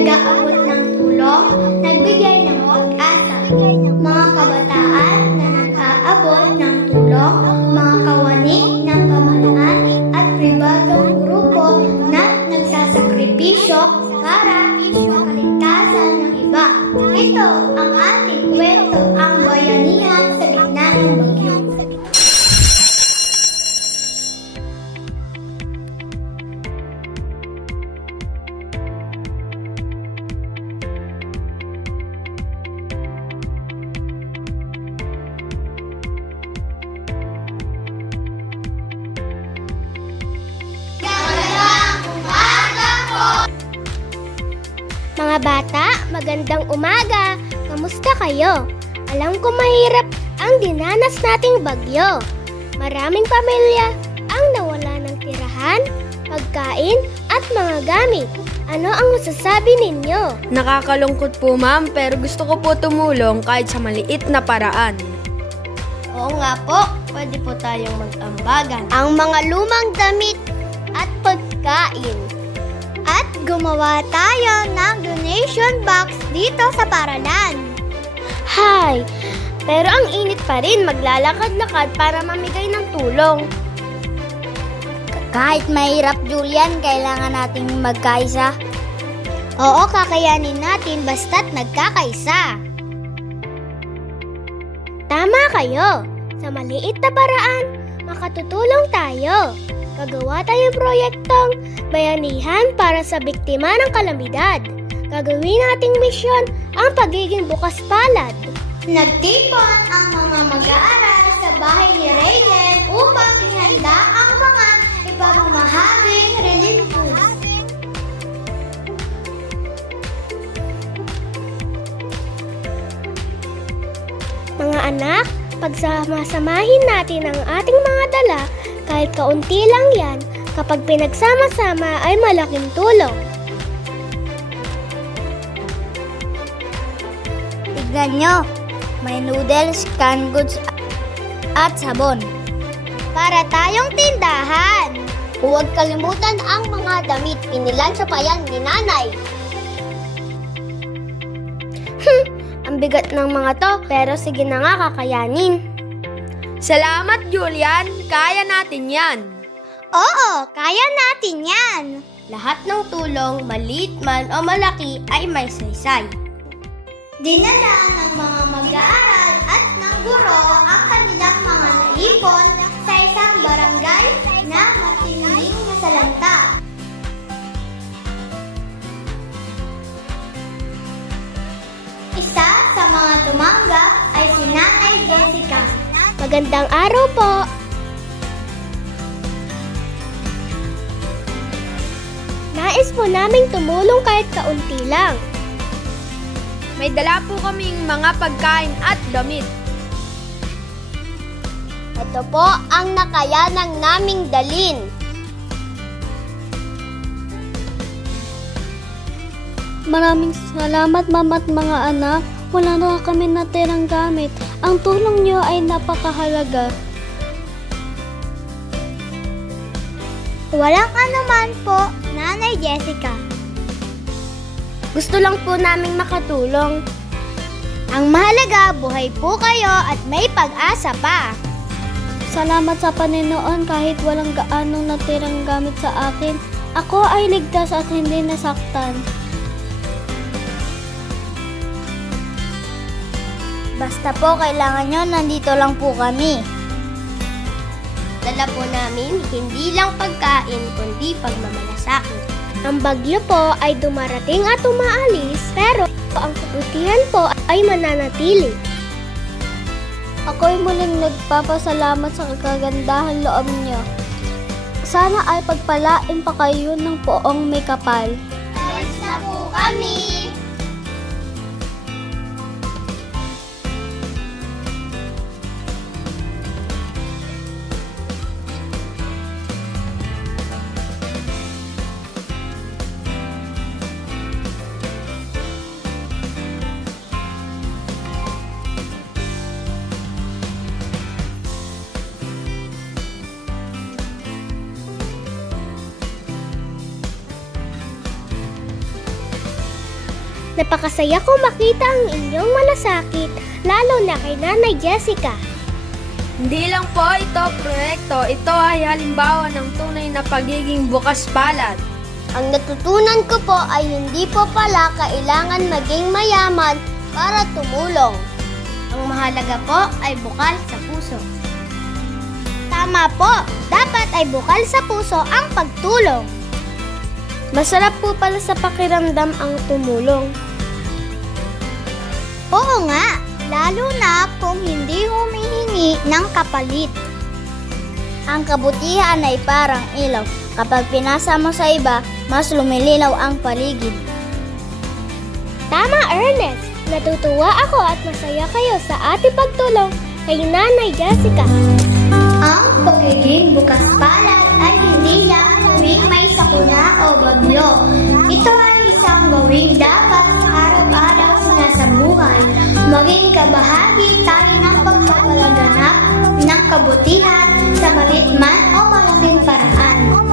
nag-aabot ng tulong, nagbigay ng pag-asa. Mga kabataan na nag-aabot ng tulong, mga kawani ng pamahalaan at pribadong grupo na nagsasakripisyo para sa kaligtasan ng iba. Ito ang ating kwento, ang bayanihan sa gitna ng bagyo. Mga bata, magandang umaga! Kamusta kayo? Alam ko mahirap ang dinanas nating bagyo. Maraming pamilya ang nawala ng tirahan, pagkain at mga gamit. Ano ang masasabi ninyo? Nakakalungkot po ma'am, pero gusto ko po tumulong kahit sa maliit na paraan. Oo nga po, pwede po tayong mag-ambagan ang mga lumang damit at pagkain. At gumawa tayo ng donation box dito sa paralan. Hay, pero ang init pa rin maglalakad-lakad para mamigay ng tulong. Kahit mahirap, Julian, kailangan nating magkaisa. Oo, kakayanin natin basta't nagkakaisa. Tama kayo. Sa maliit na paraan, makatutulong tayo. Gagawa tayong proyektong bayanihan para sa biktima ng kalamidad. Gagawin nating misyon ang pagiging bukas palad. Nagtipon ang mga mag-aaral sa bahay ni Raiden upang ihanda ang mga ipamamahaging relief foods. Mga anak, pagsama-samahin natin ang ating mga dala. Kahit kaunti lang yan, kapag pinagsama-sama ay malaking tulong. Tignan nyo, may noodles, canned goods at sabon. Para tayong tindahan. Huwag kalimutan ang mga damit, pinilansya pa yan ni nanay. Ang bigat ng mga to, pero sige na nga, kakayanin. Salamat Julian, kaya natin yan. Oo, kaya natin yan. Lahat ng tulong, maliit man o malaki, ay may saysay. Dinala ng mga mag-aaral at ng guro ang kanilang mga naipon sa isang barangay na matinding nasalanta. Isa sa mga tumanggap ay si Nanay Jessica. Magandang araw po. Nais po naming tumulong kahit kaunti lang. May dala po kaming mga pagkain at damit. Ito po ang nakayanang naming dalin. Maraming salamat, mama at mga anak. Wala na kami natirang gamit. Ang tulong niyo ay napakahalaga. Walang anuman po, Nanay Jessica. Gusto lang po naming makatulong. Ang mahalaga, buhay po kayo at may pag-asa pa. Salamat sa Panginoon kahit walang gaanong natirang gamit sa akin. Ako ay ligtas at hindi nasaktan. Basta po kailangan nyo, nandito lang po kami. Dala po namin hindi lang pagkain, kundi pagmamalasakit. Ang bagyo po ay dumarating at umaalis, pero ang kabutihan po ay mananatili. Ako'y muling nagpapasalamat sa kagandahan loob niyo. Sana ay pagpalain pa kayo ng poong may kapal. Alis na po kami! Napakasaya ko makita ang inyong malasakit, lalo na kay Nanay Jessica. Hindi lang po ito proyekto, ito ay halimbawa ng tunay na pagiging bukas palad. Ang natutunan ko po ay hindi po pala kailangan maging mayaman para tumulong. Ang mahalaga po ay bukal sa puso. Tama po, dapat ay bukal sa puso ang pagtulong. Masarap po pala sa pakiramdam ang tumulong. Oo nga, lalo na kung hindi humihingi ng kapalit. Ang kabutihan ay parang ilaw. Kapag pinasa mo sa iba, mas lumilinaw ang paligid. Tama, Ernest! Natutuwa ako at masaya kayo sa ating pagtulong kay Nanay Jessica. Ang pagiging bukas palad ay hindi lang tuwing may sakuna o bagyo. Ito ay isang gawing dapat sa araw-araw sa buhay. Maging kabahagi tayo ng pagpapalaganap ng kabutihan sa maliit man o malaking paraan.